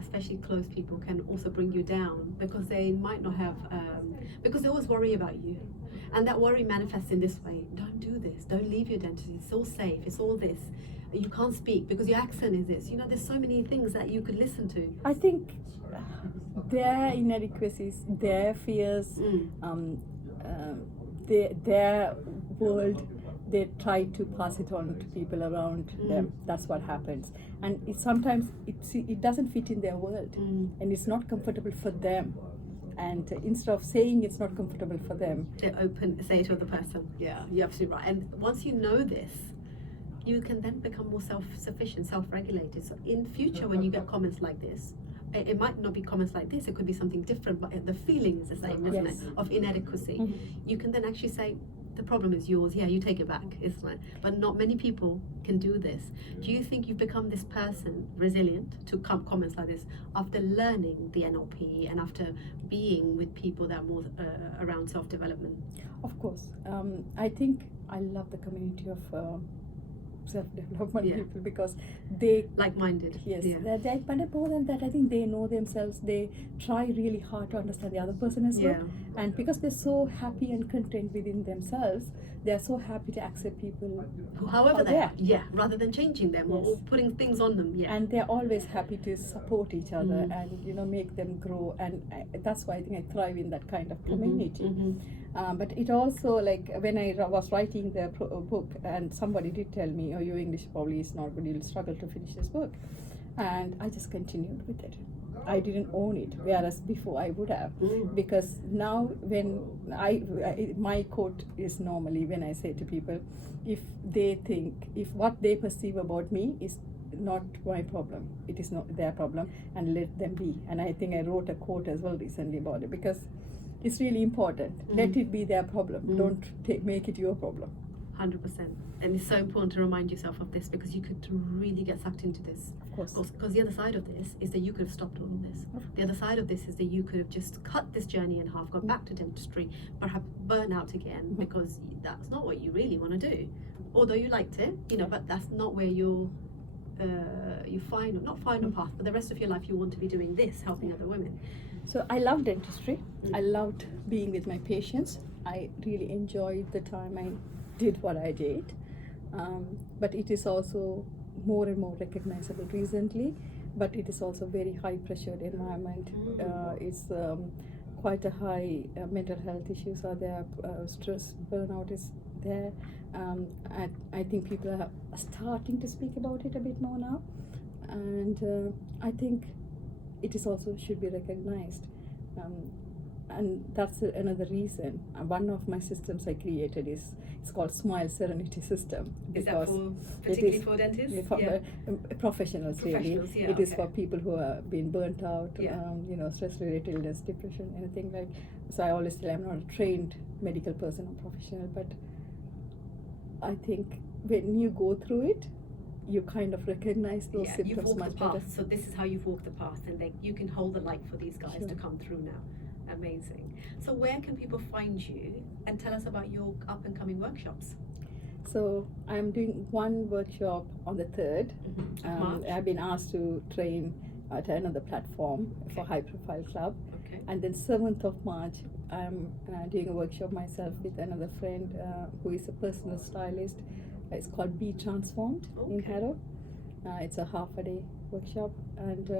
especially close people, can also bring you down because they might not have, because they always worry about you. And that worry manifests in this way. Don't do this. Don't leave your dentistry. It's all safe. It's all this. You can't speak because your accent is this. There's so many things that you could listen to. I think their inadequacies, their fears, their world, they try to pass it on to people around them. That's what happens. And sometimes it doesn't fit in their world, and it's not comfortable for them. And instead of saying it's not comfortable for them, they say it to the person. Yeah, you're absolutely right. And once you know this, you can then become more self-sufficient, self-regulated. So in future, when you get comments like this, it might not be comments like this, it could be something different, but the feeling is the same, isn't it? Of inadequacy. You can then actually say, the problem is yours. Yeah, you take it back. It's like, but not many people can do this. Do you think you've become this person resilient to comments like this after learning the NLP and after being with people that are more around self-development? Of course. I think I love the community of self-development people because they like-minded. Yes, but more than that, I think they know themselves. They try really hard to understand the other person as well, and because they're so happy and content within themselves, they are so happy to accept people however they are. Yeah, rather than changing them or putting things on them. Yeah, and they're always happy to support each other and make them grow, and that's why I think I thrive in that kind of community. But it also, like when I was writing the book, and somebody did tell me, "Oh, your English probably is not good. You'll struggle to finish this book," and I just continued with it. I didn't own it, whereas before I would have, because now when my quote is normally when I say to people, if what they perceive about me is not my problem, it is not their problem, and let them be. And I think I wrote a quote as well recently about it, because it's really important. Let it be their problem. Don't make it your problem. 100%. And it's so important to remind yourself of this, because you could really get sucked into this. Of course. Because the other side of this is that you could have stopped all of this. The other side of this is that you could have just cut this journey in half, gone back to dentistry, perhaps burn out again, because that's not what you really want to do. Although you liked it, but that's not where your final path, but the rest of your life you want to be doing this, helping other women. So I love dentistry. I loved being with my patients. I really enjoyed the time I did what I did. But it is also more and more recognizable recently. But it is also very high pressured environment. It's quite a high mental health issues are there. Stress, burnout is there. I think people are starting to speak about it a bit more now. And I think it is also should be recognized, and that's another reason. One of my systems I created it's called Smile Serenity System. Is that particularly for dentists? Professionals really. It is for people who have been burnt out, stress-related illness, depression, anything like. So I always say I'm not a trained medical person or professional, but I think when you go through it, you kind of recognize those symptoms much better. So this is how you've walked the path, and you can hold the light for these guys to come through now. Amazing. So where can people find you, and tell us about your up and coming workshops? So I'm doing one workshop on the 3rd. I've been asked to train at another platform for High Profile Club. And then 7th of March, I'm doing a workshop myself with another friend who is a personal stylist. It's called Be Transformed in Harrow. It's a half-a-day workshop, and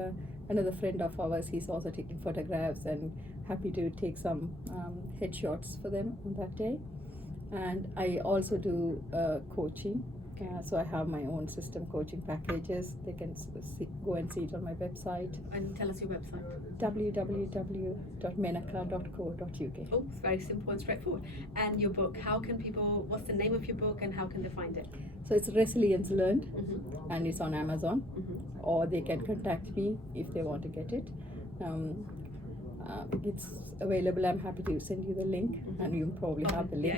another friend of ours, he's also taking photographs and happy to take some headshots for them on that day. And I also do coaching. So I have my own system coaching packages. They can go and see it on my website. And tell us your website. www.menaka.co.uk. Oh, it's very simple and straightforward. And your book, what's the name of your book, and how can they find it? So it's Resilience Learned, and it's on Amazon, or they can contact me if they want to get it. It's available. I'm happy to send you the link, and you probably have the link.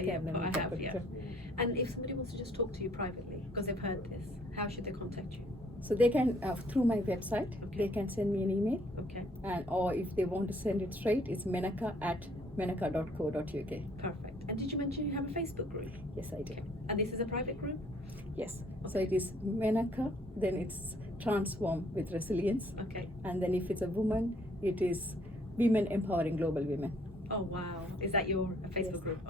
And if somebody wants to just talk to you privately, because they've heard this, how should they contact you? So they can, through my website, they can send me an email. Or if they want to send it straight, it's menaka@menaka.co.uk. Perfect. And did you mention you have a Facebook group? Yes, I do. And this is a private group? Yes. So it is Menaka, then it's Transform with Resilience. And then if it's a woman, it is Women Empowering Global Women. Oh wow, is that your Facebook group?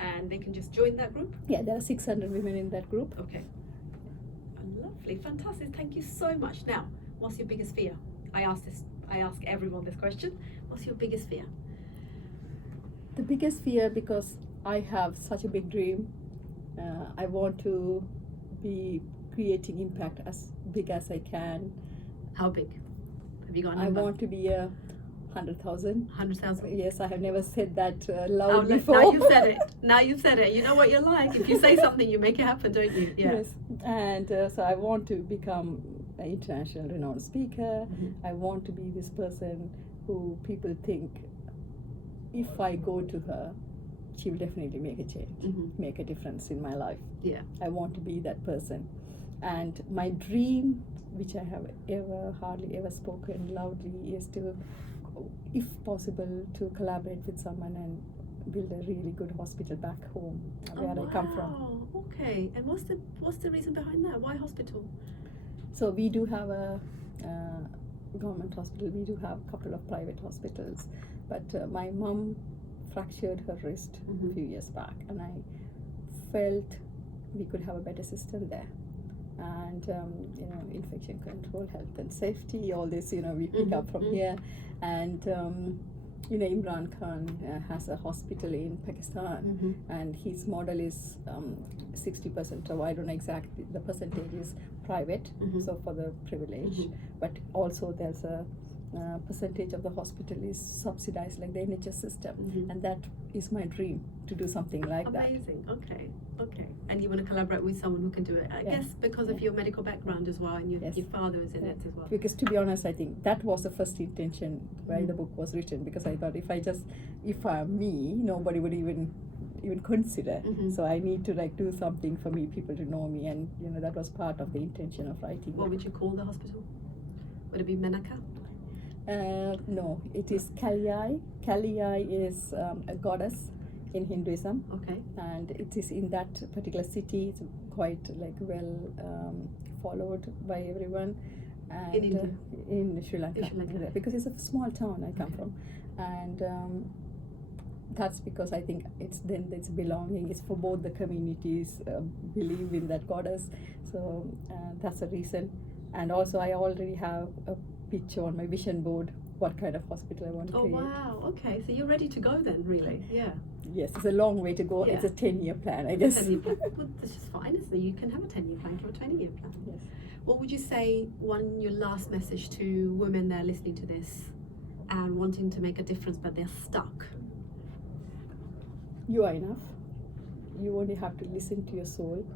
And they can just join that group? Yeah, there are 600 women in that group. Lovely, fantastic, thank you so much. Now, what's your biggest fear? I ask everyone this question. What's your biggest fear? The biggest fear, because I have such a big dream, I want to be creating impact as big as I can. How big? Have you got a number? I want to be 100,000. 100,000? Yes, I have never said that loud before. Now you've said it. Now you've said it. You know what you're like. If you say something, you make it happen, don't you? Yes. And so I want to become an international renowned speaker. I want to be this person who people think, if I go to her, she will definitely make a change, make a difference in my life. Yeah. I want to be that person. And my dream, which I have hardly ever spoken loudly, is to, if possible, to collaborate with someone and build a really good hospital back home where I come from. Okay. And what's the reason behind that? Why hospital? So we do have a government hospital. We do have a couple of private hospitals, but my mom fractured her wrist a few years back, and I felt we could have a better system there. And infection control, health and safety, all this, we pick up from here. And Imran Khan has a hospital in Pakistan, and his model is 60%, or I don't know exactly the percentage, is private, so for the privilege, but also there's a percentage of the hospital is subsidized like the NHS system, and that is my dream, to do something like that. Amazing. Okay. And you want to collaborate with someone who can do it, I guess because of your medical background as well, and your father is in it as well. Because to be honest, I think that was the first intention why the book was written, because I thought if I'm me, nobody would even consider. So I need to do something for me, people to know me, and that was part of the intention of writing. What would you call the hospital? Would it be Menaka? No, it is Kaliai. Kaliai is a goddess in Hinduism. Okay. And it is in that particular city. It's quite well followed by everyone. And in India? In Sri Lanka. Because it's a small town I come from. And that's because I think it's belonging. It's for both the communities, believe in that goddess. So that's the reason. And also I already have a picture on my vision board what kind of hospital I want to create. Oh wow, okay, so you're ready to go then, really? Yeah. Yes, it's a long way to go. It's a 10-year plan, I guess. 10-year plan. Well, this is fine, isn't it? You can have a 10-year plan, or a 20-year plan. Yes. What would you say, your last message to women that are listening to this and wanting to make a difference but they're stuck? You are enough. You only have to listen to your soul.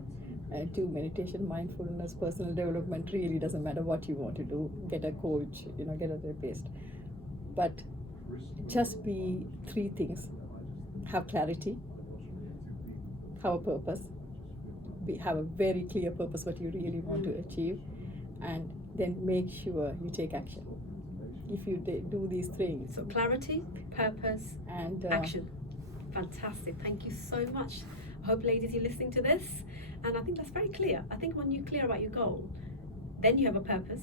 Do meditation, mindfulness, personal development. Really doesn't matter what you want to do. Get a coach, get a therapist. But just be 3 things. Have clarity. Have a purpose. Have a very clear purpose what you really want to achieve. And then make sure you take action. If you do these things. So clarity, purpose, and action. Fantastic. Thank you so much. I hope, ladies, you're listening to this. And I think that's very clear. I think when you're clear about your goal, then you have a purpose,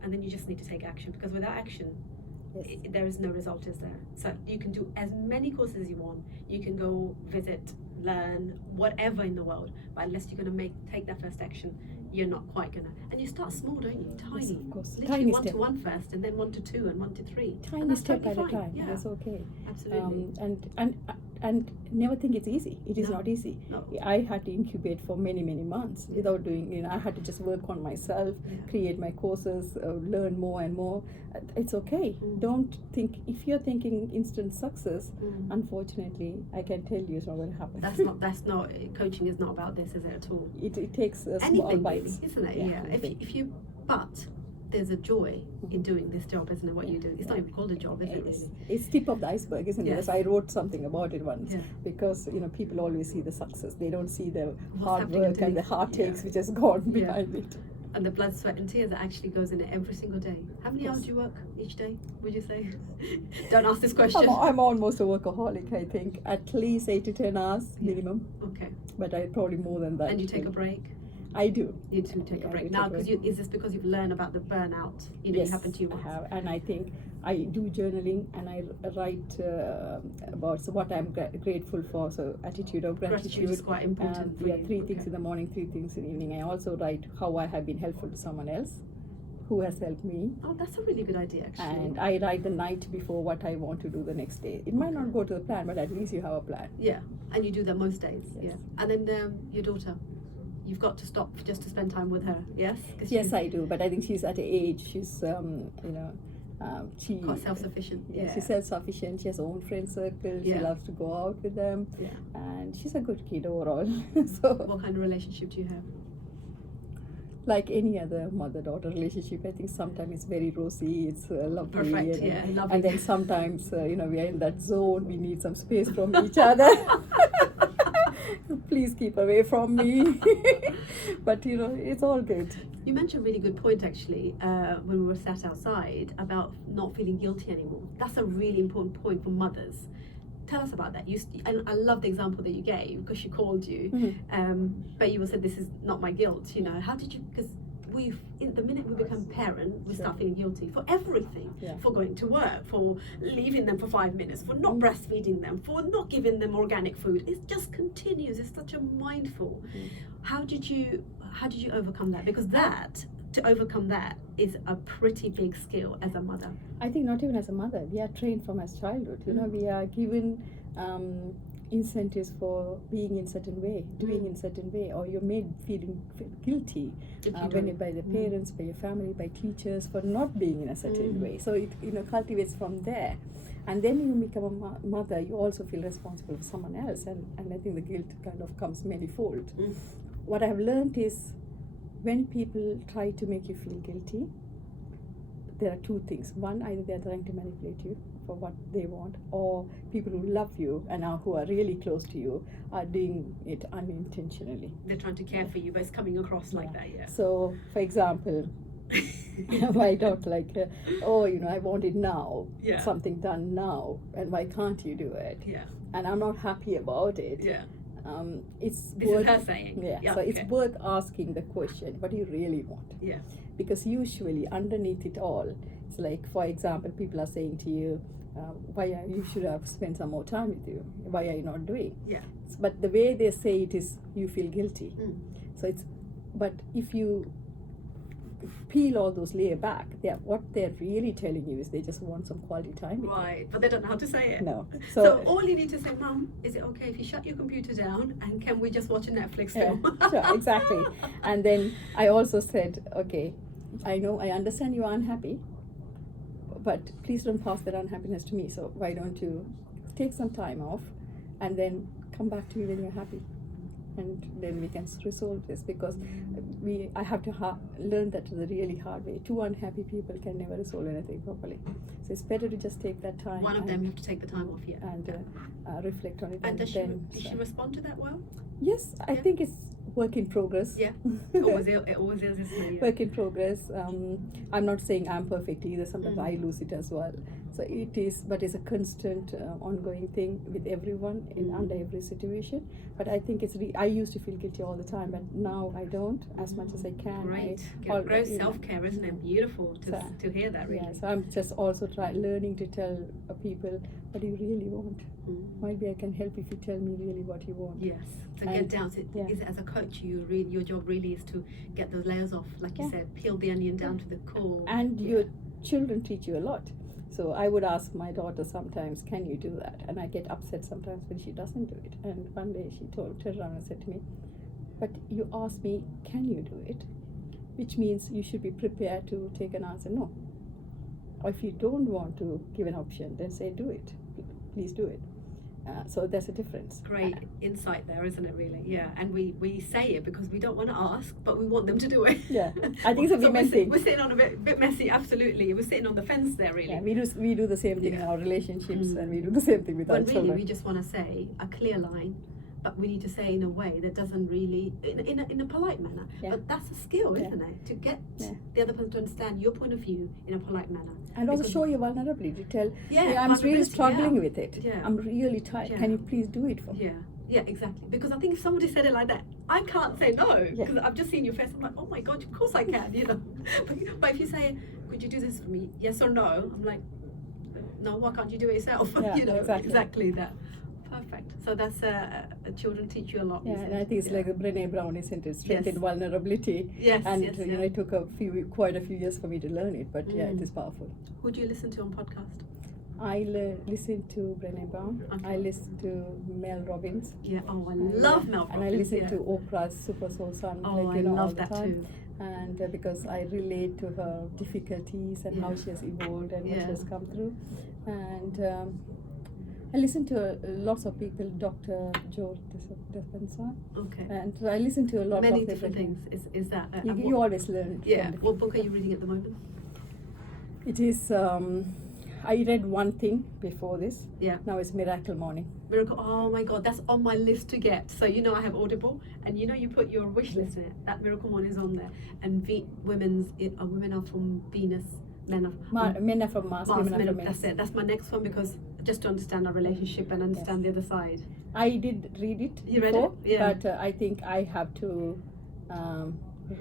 and then you just need to take action, because without action, there is no result, is there? So you can do as many courses as you want. You can go visit, learn, whatever in the world, but unless you're going to take that first action, you're not quite going to. And you start small, don't you? Tiny. Yes, of course. Literally Tiny 1 step. to 1 first, and then 1 to 2, and 1 to 3. Tiny step totally at a time. Yeah. That's okay. Absolutely. And never think it's easy. It is not easy. No. I had to incubate for many months without doing. I had to just work on myself, create my courses, learn more and more. It's okay. Don't think, if you're thinking instant success. Unfortunately, I can tell you it's not going to happen. That's not. Coaching is not about this, is it at all? It takes small Anything, bites, isn't it? Yeah. But there's a joy in doing this job, isn't it? What you do. It's not even called a job, is it? Really? It's tip of the iceberg, isn't it? Yes. I wrote something about it once, Yeah. because people always see the success. They don't see the What's hard happening work and the underneath. heartaches which has gone behind it. And the blood, sweat, and tears that actually goes in it every single day. How many hours do you work each day, would you say? Don't ask this question. I'm almost a workaholic, I think. At least 8 to 10 hours minimum. Okay. But I probably more than that. And you take a break? I do. You do take a I break. do Now, take a because is this because you've learned about the burnout? Yes, it happened to you once? I have. And I think I do journaling, and I write about what I'm grateful for. So attitude of gratitude. Gratitude is quite important for you. 3 things in the morning, 3 things in the evening. I also write how I have been helpful to someone else who has helped me. Oh, that's a really good idea, actually. And I write the night before what I want to do the next day. It might not go to the plan, but at least you have a plan. Yeah, and you do that most days. Yes. Yeah. And then your daughter, you've got to stop just to spend time with her. Yes. Yes, I do. But I think she's at an age. She's she quite self-sufficient. Yeah, she's self-sufficient. She has her own friend circle. She loves to go out with them. Yeah. And she's a good kid overall. So what kind of relationship do you have? like any other mother-daughter relationship, I think sometimes it's very rosy, it's lovely, Perfect, and, yeah, lovely. and then sometimes we are in that zone. We need some space from each other. Please keep away from me. But it's all good. You mentioned a really good point actually when we were sat outside about not feeling guilty anymore. That's a really important point for mothers. Tell us about that. And I love the example that you gave because she called you, but you said this is not my guilt. How did you? Because the minute we become parent, we start feeling guilty for everything, for going to work, for leaving them for 5 minutes, for not breastfeeding them, for not giving them organic food. It just continues. It's such a mindful. How did you overcome that? Because to overcome that is a pretty big skill as a mother. I think not even as a mother. We are trained from as childhood. We are given incentives for being in certain way, doing in certain way, or you're made feeling guilty by the parents, by your family, by teachers for not being in a certain way. So it cultivates from there. And then you become a mother, you also feel responsible for someone else, and I think the guilt kind of comes manifold. What I have learned is when people try to make you feel guilty, there are two things. One, either they're trying to manipulate you for what they want, or people who love you and who are really close to you are doing it unintentionally. They're trying to care for you, but it's coming across like that, So, for example, my daughter I want it now, something done now, and why can't you do it? And I'm not happy about it. It's this worth, is her saying. So it's worth asking the question, what do you really want? Because usually underneath it all, it's like, for example, people are saying to you, you should have spent some more time with you. Why are you not doing? But the way they say it is, you feel guilty. So but if you peel all those layers back, what they're really telling you is they just want some quality time with you. But they don't know how to say it. No. So all you need to say, Mum, is it okay if you shut your computer down and can we just watch a Netflix film? Sure, exactly. And then I also said, okay, I understand you are unhappy, but please don't pass that unhappiness to me. So why don't you take some time off and then come back to me when you're happy? And then we can resolve this, because I have to learn that the really hard way. Two unhappy people can never resolve anything properly. So it's better to just take that time. One of them have to take the time off, and reflect on it. And does she respond to that well? Yes, I think it's work in progress. It always is, isn't it? Work in progress. I'm not saying I'm perfect either. Sometimes I lose it as well. So it is, but it's a constant, ongoing thing with everyone under every situation. But I think I used to feel guilty all the time, but now I don't, as much as I can. Great. Great self-care, isn't it? Beautiful to hear that, really. So I'm just also learning to tell people, what do you really want? Maybe I can help if you tell me really what you want. Yes. So get down to it. Is it, as a coach, your job really is to get those layers off, like you said, peel the onion down to the core. And your children teach you a lot. So I would ask my daughter sometimes, can you do that? And I get upset sometimes when she doesn't do it. And one day she turned around and said to me, but you asked me, can you do it? Which means you should be prepared to take an answer, no. Or if you don't want to give an option, then say, do it. Please do it. So there's a difference. Great insight there, isn't it, really? Yeah, and we say it because we don't want to ask, but we want them to do it. Yeah, I think it's a bit messy. We're sitting on a bit messy, absolutely. We're sitting on the fence there, really. Yeah, we do the same thing in our relationships, and we do the same thing with our children. But really, we just want to say a clear line, but we need to say in a way that doesn't really, in a polite manner. But that's a skill, isn't it? To get the other person to understand your point of view in a polite manner. And also show your vulnerability. Tell, I'm really struggling with it. I'm really tired. Can you please do it for me? Yeah, exactly. Because I think if somebody said it like that, I can't say no. Because I've just seen your face. I'm like, oh my God, of course I can, But if you say, could you do this for me? Yes or no? I'm like, no, why can't you do it yourself? Exactly that. Perfect. So that's children teach you a lot. Yeah, and I think it's like a Brené Brown, isn't it? Strength in vulnerability. Yes. And it took quite a few years for me to learn it, but it is powerful. Who do you listen to on podcast? I listen to Brené Brown. Okay. I listen to Mel Robbins. Yeah. Oh, I love Mel Robbins. And I listen to Oprah's Super Soul Sun. Oh, I love that too. And because I relate to her difficulties and how she has evolved and what she has come through. And I listen to lots of people, Dr. Joe Dispenza, Okay. and I listen to a lot Many of different things. Is that You always learn. yeah. What book are you reading at the moment? It is. I read one thing before this. Yeah. Now it's Miracle Morning. Miracle. Oh my God, that's on my list to get. So you know I have Audible, and you know you put your wish list in it. That Miracle Morning is on there, and women are from Venus, men are Men are from Mars, women are from Venus. That's it. That's my next one, because just to understand our relationship and understand the other side. I did read it You read before, it? Yeah. but I think I have to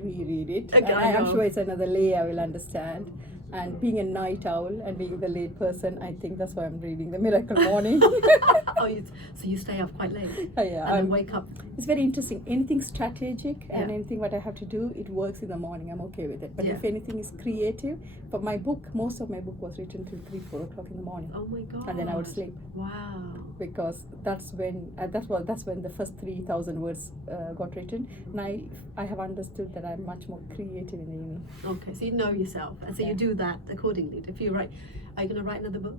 reread it. Okay, I'm I sure it's another layer I will understand. And being a night owl and being the late person, I think that's why I'm reading the Miracle Morning. So you stay up quite late Yeah, and then wake up. It's very interesting. Anything strategic and Yeah. anything what I have to do, it works in the morning. I'm okay with it. But Yeah. if anything is creative, but my book, most of my book was written till 3-4 o'clock in the morning, Oh my God. and then I would sleep, Wow. because that's when that's when the first 3,000 words got written, and I have understood that I'm much more creative in the evening. Okay, so you know yourself, and so you do that accordingly. If you write, are you going to write another book?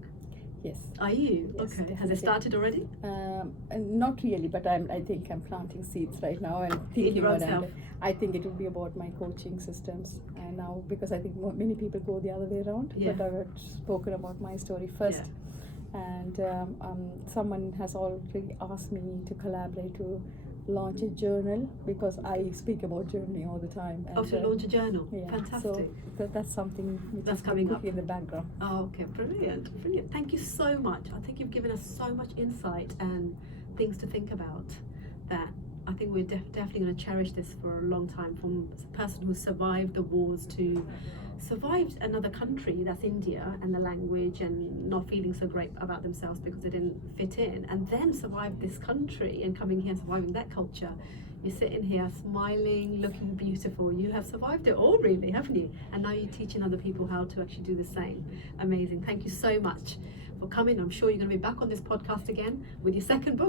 Yes. Are you? Yes, Okay. Has definitely. it started already? And not really, but I think I'm planting seeds right now and thinking your own what I'm self. doing. I think it will be about my coaching systems, and now, because I think many people go the other way around, Yeah. but I've spoken about my story first. And someone has already asked me to collaborate to launch a journal, because I speak about journaling all the time. And, To launch a journal. yeah, Fantastic. So that's something which That's is coming up. cooking in the background. Oh, okay, brilliant, brilliant. Thank you so much. I think you've given us so much insight and things to think about, that I think we're definitely going to cherish this for a long time. From a person who survived the wars to survived another country, that's India, and the language, and not feeling so great about themselves because they didn't fit in, and then survived this country and coming here and surviving that culture. You're sitting here smiling, looking beautiful. You have survived it all, really, haven't you? And now you're teaching other people how to actually do the same. Amazing. Thank you so much for coming. I'm sure you're going to be back on this podcast again with your second book.